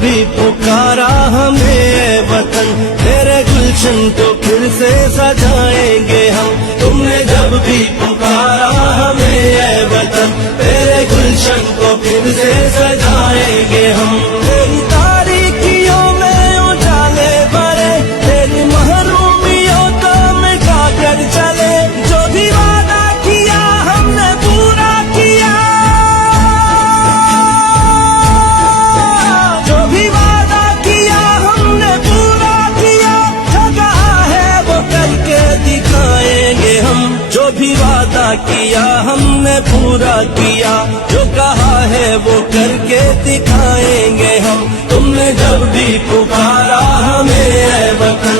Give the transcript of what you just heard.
भी पुकारा हमें ए वतन, तेरे गुलशन को फिर से सजाएंगे हम। तुमने जब भी पुकारा हमें ए वतन, तेरे गुलशन को फिर से सजाएंगे हम। तेरी तारीकियों में उजाले भरे, तेरी महरूमियों को मिटा कर चले। जो भी वादा किया हमने पूरा किया, जो भी वादा किया हमने पूरा किया। जो कहा है वो करके दिखाएंगे हम, जो भी वादा किया हमने पूरा किया। जो कहा है वो करके दिखाएंगे हम। तुमने जब भी पुकारा हमें ए वतन,